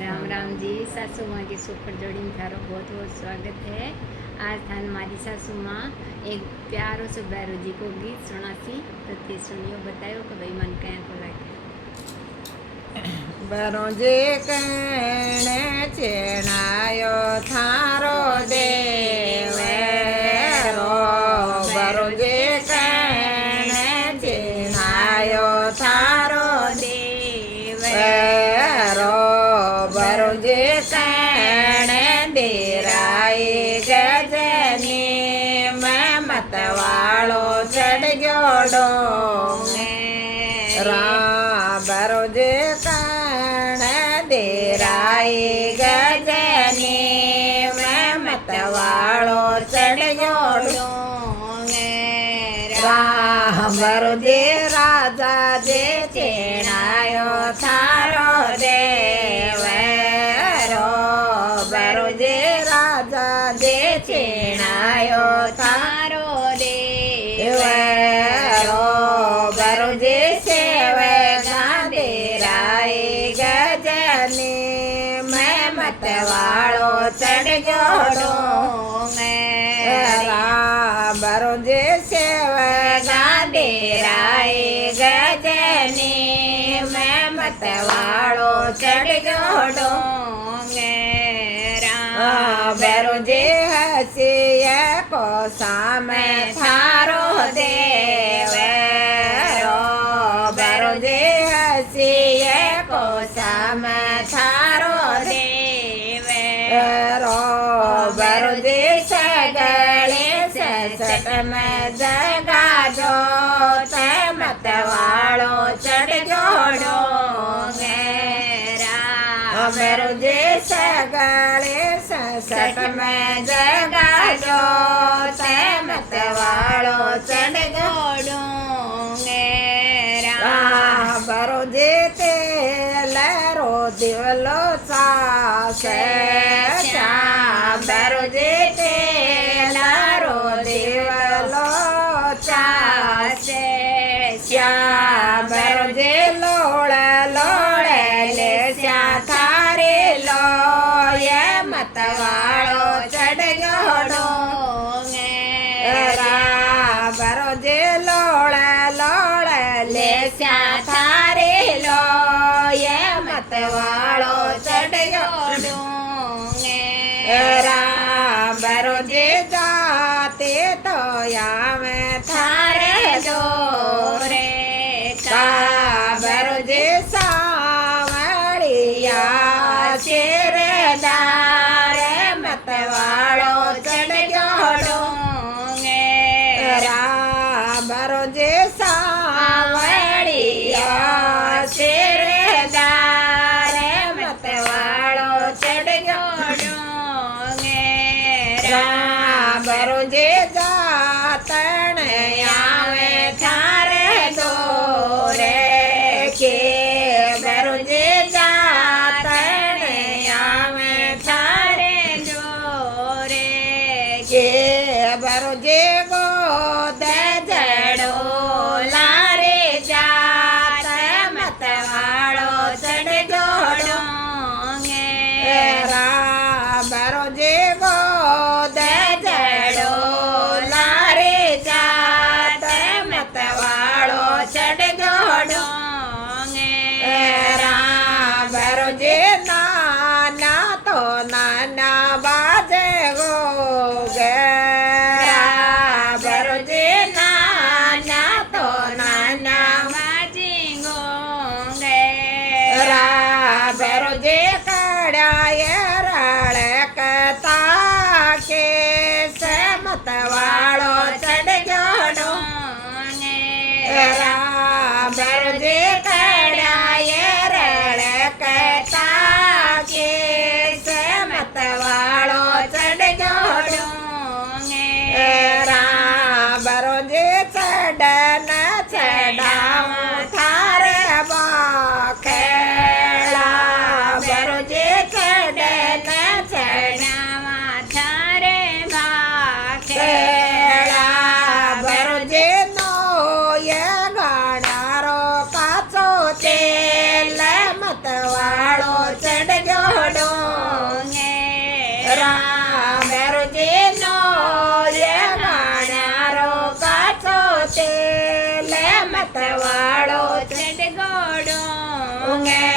राम राम जी। सासू माँ की सुपर जोड़ी में थारो बहुत बहुत स्वागत है। आज थान मारी सासू माँ एक प्यारो से भैरू जी को गीत सुनासी तो ते सुनियो बतायो कि भाई मन क्या को लागे। भैरू जी कहने चेनायो थारो देवेरो भैरू जी कहने चेनायो थारो देवेरो भैरू जी कहने देराई गजनी मैं मतवालो चढ़ गयो डोंगे भैरू जी देराई गजनी मैं मतवालो चढ़ गयो भैरू जी राजा जे चेणायो थारो देवेरो भैरू जी राजा जे चेणायो थारो देवेरो भैरू जी सेवे गांधीराई गजनी मैं मतवालो चढ़ गयो डोंगेरा भैरू जी सेवे गांधीराई गजनी मैं मतवालो चढ़ गयो डोंगेरा भैरू जी हसिए को सामे थारो देवेरो भैरू जी हसिए को सामे थारो देवेरो भैरू जी सगले ससट में जगा जो ते मतवालो चढ़ गयो डोंगेरा भैरू जी सगले ससट में जगा जो ते मतवालो चढ़ गयो डोंगेरा भैरू जी तेलरो दिवलो सासे भैरू जी तेलरो दिवलो चासे भैरू जी लोड़े लोड़े ले श्या थारे लो ये मतवालो चढ़ गयो डोंगेरा भैरू जी लोड़े लोड़े ले श्या थारे लो ये मतवालो चढ़ गयो डोंगेरा भैरू जी जाते तो या में थारे दोरे का भैरू जी सावड़िया शेरदार मतवालो चढ़ गयो डोंगेरा भैरू जी सावड़िया शेरदार मतवालो चढ़ गयो डोंगेरा भैरू जी जातन आवे थारे दोरे के भैरू जी जातन માંગે